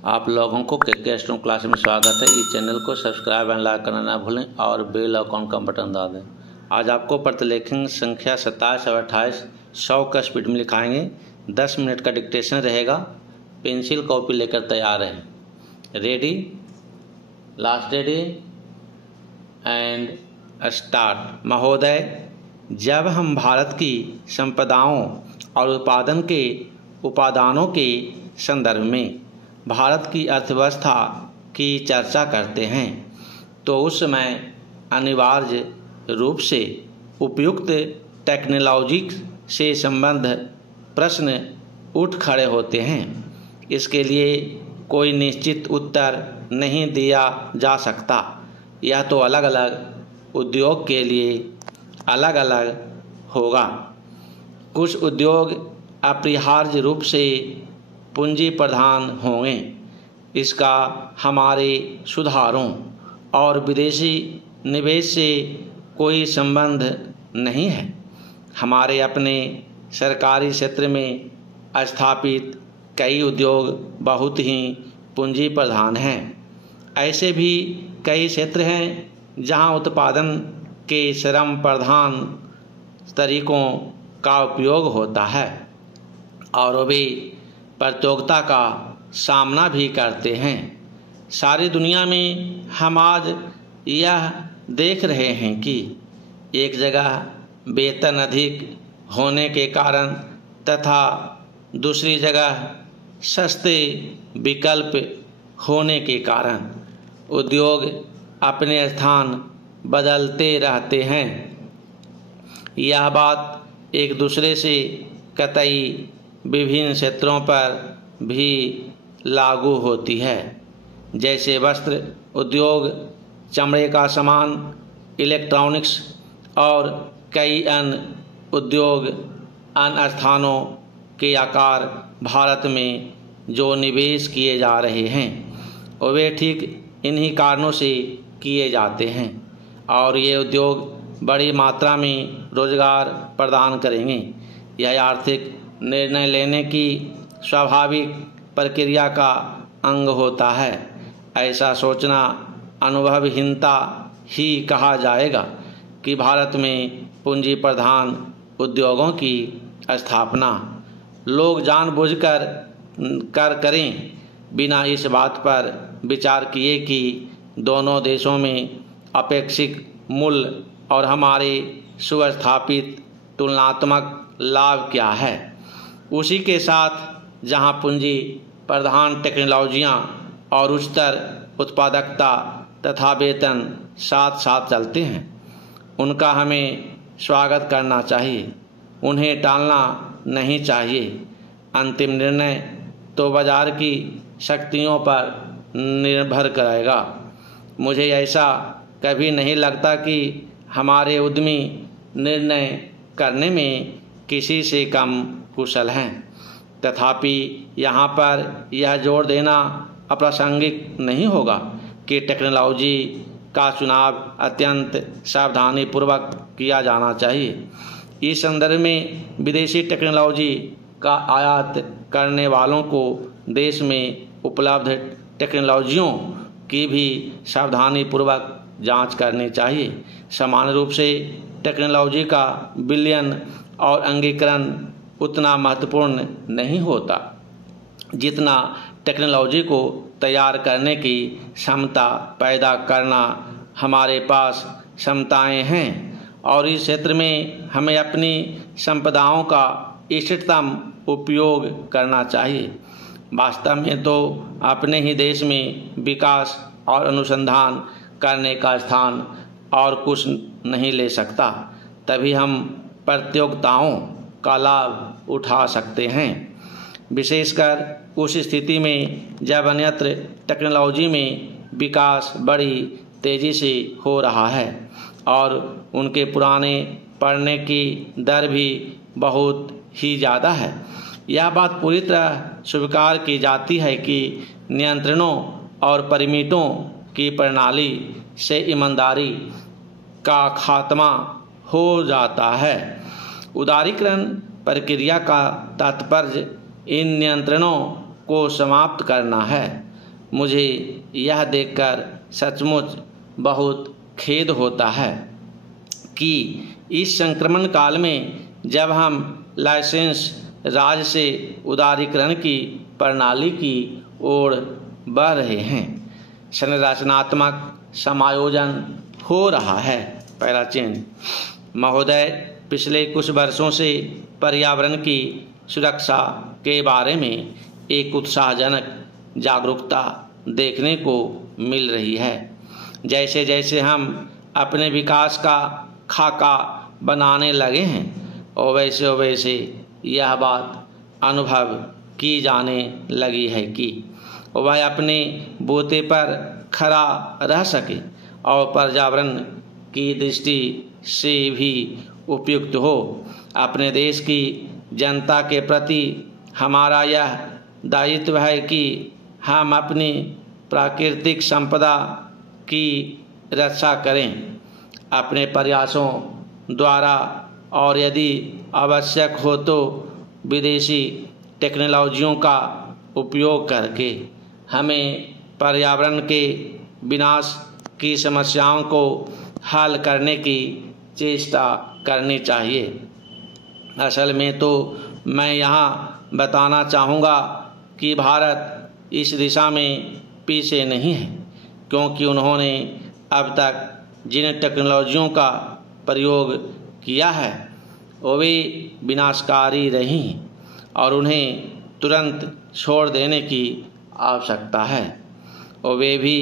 आप लोगों को के स्टोन क्लास में स्वागत है। इस चैनल को सब्सक्राइब एंड लाइक करना ना भूलें और बेल आइकॉन का बटन दबा दें। आज आपको प्रतिलेखन संख्या 27 और 28 100 का स्पीड में लिखाएंगे। 10 मिनट का डिक्टेशन रहेगा। पेंसिल कॉपी लेकर तैयार हैं। Ready, last ready and start. महोदय, जब हम भारत की संपदाओं और उत्पादन के उपादानों के संदर्भ में भारत की अर्थव्यवस्था की चर्चा करते हैं तो उस समय अनिवार्य रूप से उपयुक्त टेक्नोलॉजी से संबंध प्रश्न उठ खड़े होते हैं। इसके लिए कोई निश्चित उत्तर नहीं दिया जा सकता। यह तो अलग अलग उद्योग के लिए अलग अलग होगा। कुछ उद्योग अपरिहार्य रूप से पूंजी प्रधान होंगे। इसका हमारे सुधारों और विदेशी निवेश से कोई संबंध नहीं है। हमारे अपने सरकारी क्षेत्र में स्थापित कई उद्योग बहुत ही पूंजी प्रधान हैं। ऐसे भी कई क्षेत्र हैं जहां उत्पादन के श्रम प्रधान तरीकों का उपयोग होता है और वे प्रतियोगिता का सामना भी करते हैं। सारी दुनिया में हम आज यह देख रहे हैं कि एक जगह वेतन अधिक होने के कारण तथा दूसरी जगह सस्ते विकल्प होने के कारण उद्योग अपने स्थान बदलते रहते हैं। यह बात एक दूसरे से कतई विभिन्न क्षेत्रों पर भी लागू होती है, जैसे वस्त्र उद्योग, चमड़े का सामान, इलेक्ट्रॉनिक्स और कई अन्य उद्योग। अन्य स्थानों के आकार भारत में जो निवेश किए जा रहे हैं वे ठीक इन्हीं कारणों से किए जाते हैं और ये उद्योग बड़ी मात्रा में रोजगार प्रदान करेंगे। यह आर्थिक निर्णय लेने की स्वाभाविक प्रक्रिया का अंग होता है। ऐसा सोचना अनुभवहीनता ही कहा जाएगा कि भारत में पूंजी प्रधान उद्योगों की स्थापना लोग जानबूझकर करें, बिना इस बात पर विचार किए कि दोनों देशों में अपेक्षित मूल्य और हमारे सुस्थापित तुलनात्मक लाभ क्या है। उसी के साथ जहां पूंजी प्रधान टेक्नोलॉजियां और उच्चतर उत्पादकता तथा वेतन साथ साथ चलते हैं, उनका हमें स्वागत करना चाहिए, उन्हें टालना नहीं चाहिए। अंतिम निर्णय तो बाजार की शक्तियों पर निर्भर करेगा। मुझे ऐसा कभी नहीं लगता कि हमारे उद्यमी निर्णय करने में किसी से कम कुशल हैं। तथापि यहाँ पर यह जोर देना अप्रासंगिक नहीं होगा कि टेक्नोलॉजी का चुनाव अत्यंत सावधानीपूर्वक किया जाना चाहिए। इस संदर्भ में विदेशी टेक्नोलॉजी का आयात करने वालों को देश में उपलब्ध टेक्नोलॉजियों की भी सावधानीपूर्वक जांच करनी चाहिए। समान रूप से टेक्नोलॉजी का विलयन और अंगीकरण उतना महत्वपूर्ण नहीं होता जितना टेक्नोलॉजी को तैयार करने की क्षमता पैदा करना। हमारे पास क्षमताएं हैं और इस क्षेत्र में हमें अपनी संपदाओं का इष्टतम उपयोग करना चाहिए। वास्तव में तो अपने ही देश में विकास और अनुसंधान करने का स्थान और कुछ नहीं ले सकता। तभी हम प्रतियोगिताओं का लाभ उठा सकते हैं, विशेषकर उस स्थिति में जब अन्यत्र टेक्नोलॉजी में विकास बड़ी तेज़ी से हो रहा है और उनके पुराने पड़ने की दर भी बहुत ही ज़्यादा है। यह बात पूरी तरह स्वीकार की जाती है कि नियंत्रणों और परिमितों की प्रणाली से ईमानदारी का खात्मा हो जाता है। उदारीकरण प्रक्रिया का तात्पर्य इन नियंत्रणों को समाप्त करना है मुझे यह देखकर सचमुच बहुत खेद होता है कि इस संक्रमण काल में जब हम लाइसेंस राज से उदारीकरण की प्रणाली की ओर बढ़ रहे हैं, संरचनात्मक समायोजन हो रहा है। पैराचीन महोदय, पिछले कुछ वर्षों से पर्यावरण की सुरक्षा के बारे में एक उत्साहजनक जागरूकता देखने को मिल रही है। जैसे जैसे हम अपने विकास का खाका बनाने लगे हैं और वैसे वैसे यह बात अनुभव की जाने लगी है कि वह अपने बूते पर खड़ा रह सके और पर्यावरण की दृष्टि से भी उपयुक्त हो। अपने देश की जनता के प्रति हमारा यह दायित्व है कि हम अपनी प्राकृतिक संपदा की रक्षा करें अपने प्रयासों द्वारा, और यदि आवश्यक हो तो विदेशी टेक्नोलॉजियों का उपयोग करके हमें पर्यावरण के विनाश की समस्याओं को हल करने की चेष्टा करनी चाहिए। असल में तो मैं यहाँ बताना चाहूँगा कि भारत इस दिशा में पीछे नहीं है, क्योंकि उन्होंने अब तक जिन टेक्नोलॉजियों का प्रयोग किया है वे विनाशकारी रही और उन्हें तुरंत छोड़ देने की आवश्यकता है, और वे भी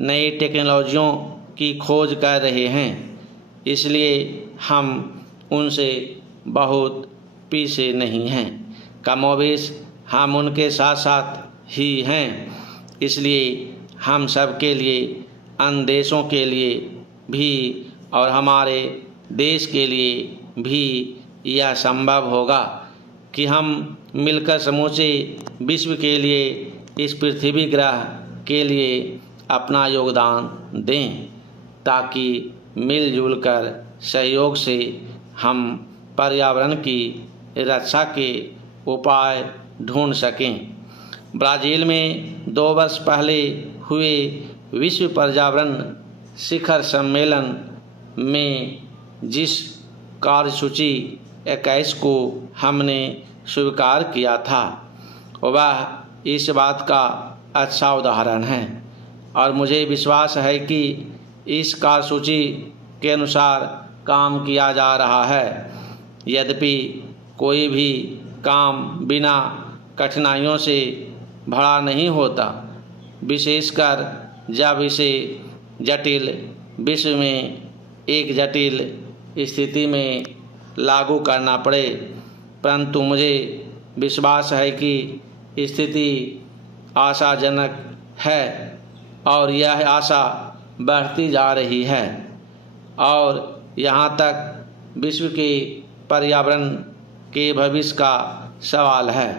नई टेक्नोलॉजियों की खोज कर रहे हैं। इसलिए हम उनसे बहुत पीछे नहीं हैं, कमोबेश हम उनके साथ साथ ही हैं। इसलिए हम सब के लिए, अन्य देशों के लिए भी और हमारे देश के लिए भी यह संभव होगा कि हम मिलकर समूचे विश्व के लिए, इस पृथ्वी ग्रह के लिए अपना योगदान दें, ताकि मिलजुल कर सहयोग से हम पर्यावरण की रक्षा के उपाय ढूंढ सकें। ब्राज़ील में 2 वर्ष पहले हुए विश्व पर्यावरण शिखर सम्मेलन में जिस कार्यसूची 21 को हमने स्वीकार किया था वह इस बात का अच्छा उदाहरण है, और मुझे विश्वास है कि इस कार्यसूची के अनुसार काम किया जा रहा है। यद्यपि कोई भी काम बिना कठिनाइयों से भरा नहीं होता, विशेषकर जब इसे जटिल विश्व में एक जटिल स्थिति में लागू करना पड़े। परंतु मुझे विश्वास है कि स्थिति आशाजनक है और यह आशा बढ़ती जा रही है, और यहाँ तक विश्व के पर्यावरण के भविष्य का सवाल है,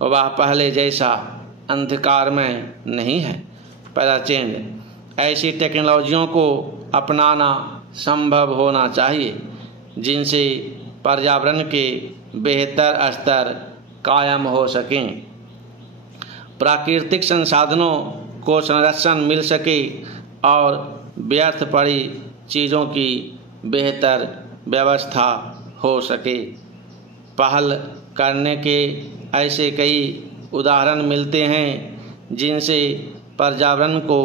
वह पहले जैसा अंधकारमय नहीं है। पैराचेंड ऐसी टेक्नोलॉजियों को अपनाना संभव होना चाहिए जिनसे पर्यावरण के बेहतर स्तर कायम हो सकें, प्राकृतिक संसाधनों को संरक्षण मिल सके और व्यर्थ पड़ी चीज़ों की बेहतर व्यवस्था हो सके। पहल करने के ऐसे कई उदाहरण मिलते हैं जिनसे पर्यावरण को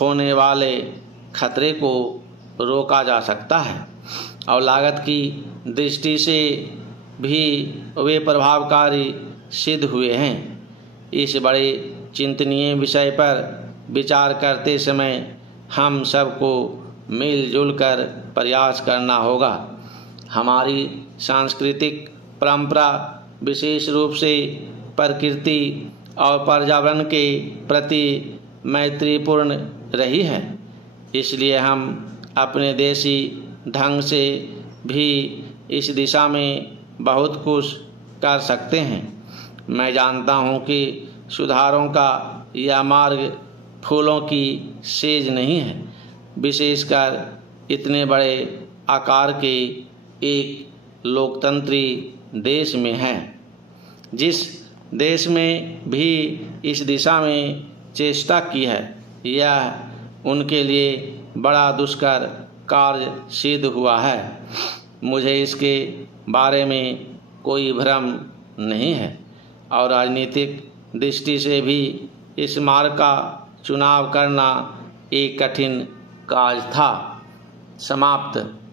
होने वाले खतरे को रोका जा सकता है, और लागत की दृष्टि से भी वे प्रभावकारी सिद्ध हुए हैं। इस बड़े चिंतनीय विषय पर विचार करते समय हम सबको मिलजुल कर प्रयास करना होगा। हमारी सांस्कृतिक परंपरा विशेष रूप से प्रकृति और पर्यावरण के प्रति मैत्रीपूर्ण रही है, इसलिए हम अपने देसी ढंग से भी इस दिशा में बहुत कुछ कर सकते हैं। मैं जानता हूँ कि सुधारों का यह मार्ग फूलों की सेज नहीं है, विशेषकर इतने बड़े आकार के एक लोकतंत्री देश में है। जिस देश में भी इस दिशा में चेष्टा की है। यह उनके लिए बड़ा दुष्कर कार्य सिद्ध हुआ है। मुझे इसके बारे में कोई भ्रम नहीं है और राजनीतिक दृष्टि से भी इस मार्ग का चुनाव करना एक कठिन कार्य था। समाप्त।